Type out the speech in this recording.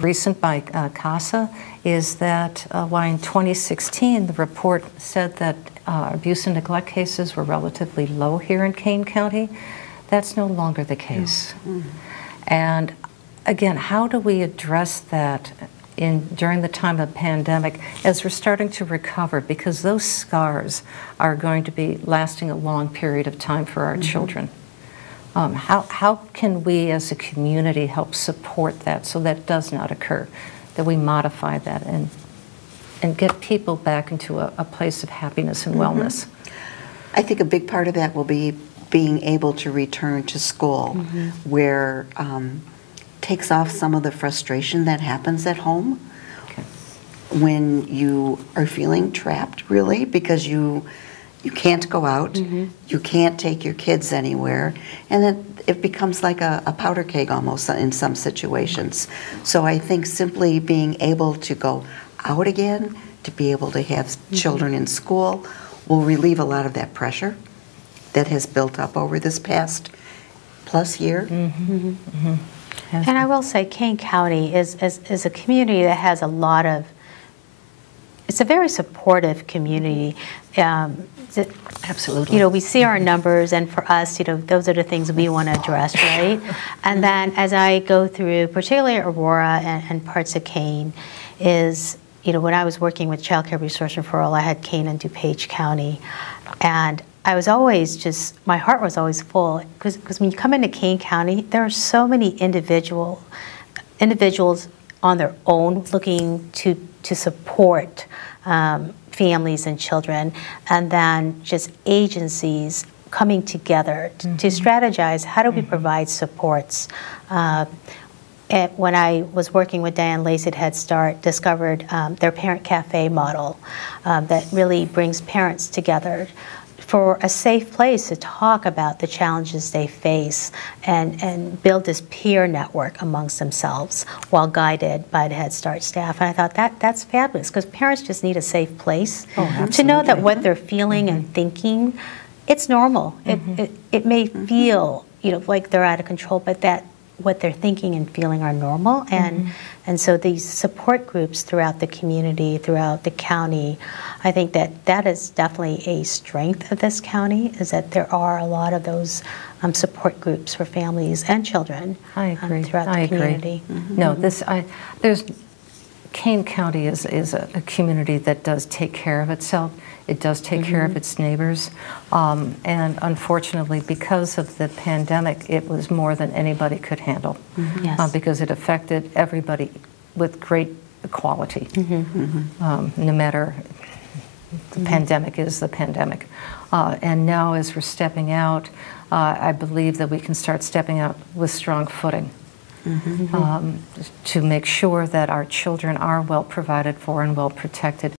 recent by CASA is that while in 2016 the report said that abuse and neglect cases were relatively low here in Kane County, that's no longer the case. And again, how do we address that during the time of the pandemic as we're starting to recover, because those scars are going to be lasting a long period of time for our children? How can we as a community help support that so that does not occur, that we modify that and get people back into a place of happiness and wellness? I think a big part of that will be being able to return to school, where takes off some of the frustration that happens at home when you are feeling trapped, really, because you can't go out, you can't take your kids anywhere, and then it becomes like a powder keg almost in some situations. So I think simply being able to go out again, to be able to have children in school, will relieve a lot of that pressure that has built up over this past plus year. And I will say Kane County is a community that has a lot of, it's a very supportive community. Absolutely. You know, we see our numbers, and for us, you know, those are the things we want to address, right? And then as I go through, particularly Aurora and parts of Kane, is, you know, when I was working with Child Care Resource Referral, I had Kane and DuPage County, and I was always just, my heart was always full, because when you come into Kane County, there are so many individuals on their own looking to support families and children, and then just agencies coming together to strategize how do we provide supports. When I was working with Diane Lacey at Head Start, discovered their Parent Cafe model that really brings parents together for a safe place to talk about the challenges they face and build this peer network amongst themselves while guided by the Head Start staff. And I thought that's fabulous, because parents just need a safe place to know that what they're feeling and thinking, it's normal. It may feel, you know, like they're out of control, but that what they're thinking and feeling are normal. And so these support groups throughout the community, throughout the county, I think that is definitely a strength of this county, is that there are a lot of those support groups for families and children throughout the community. No, Kane County is a community that does take care of itself. It does take care of its neighbors. And unfortunately, because of the pandemic, it was more than anybody could handle, because it affected everybody with great equality, no matter, the pandemic is the pandemic. And now as we're stepping out, I believe that we can start stepping out with strong footing. To make sure that our children are well provided for and well protected,